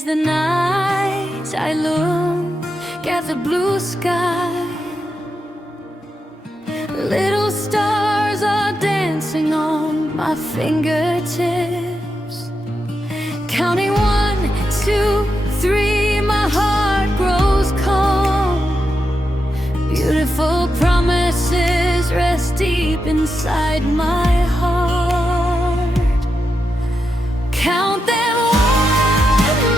As the night I look at the blue sky, little stars are dancing on my fingertips. Counting 1, 2, 3, my heart grows calm. Beautiful promises rest deep inside my heart. Count them one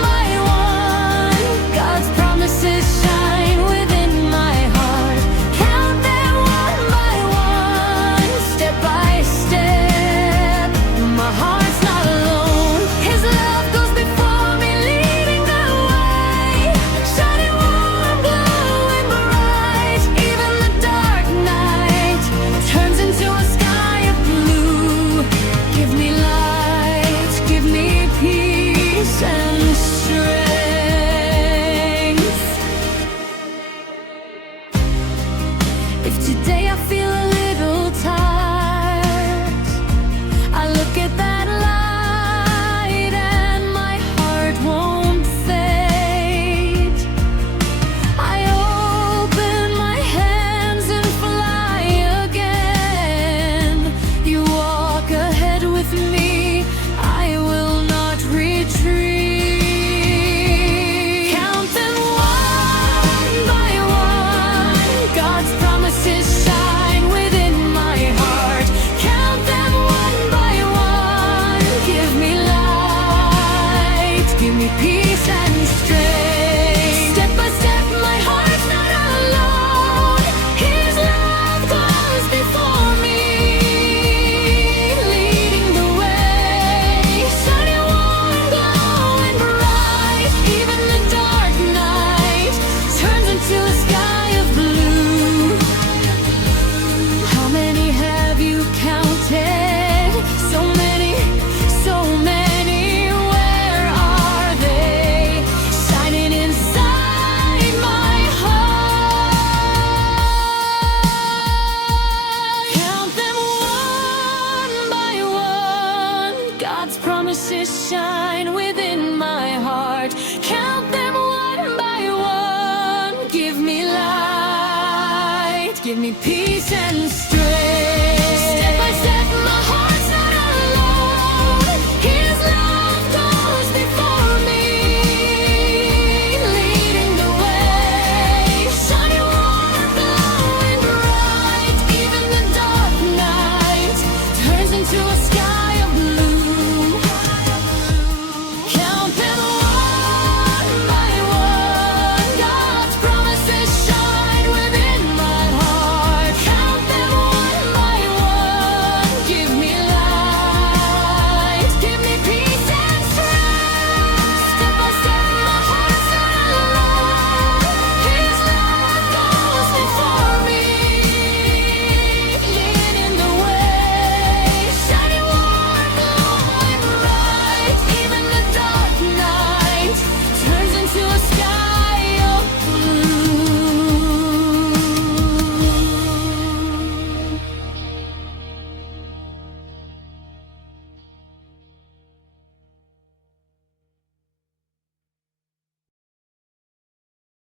by one, God's promises shine within my heart. Count them one by one, step by step, my heart's not alone. His love goes before me, leading the way, shining warm, glowing bright. Even the dark night turns into a sky of blue. Give me light, give me peace and strength. If today I feel a little tired, I look at that light and my heart won't fade. I open my hands and fly again. You walk ahead with me, I will not retreat. Count them one by one, God's promises shine within my heart. Count them one by one, give me light, give me peace and strength. Step by step, my heart's not alone. His love goes before me, leading the way, shining warm, glowing bright. Even the dark night turns into a sky of blue. How many have you counted? So many, so many. Where are they? Shining inside my heart. Count them one by one, God's promises shine within my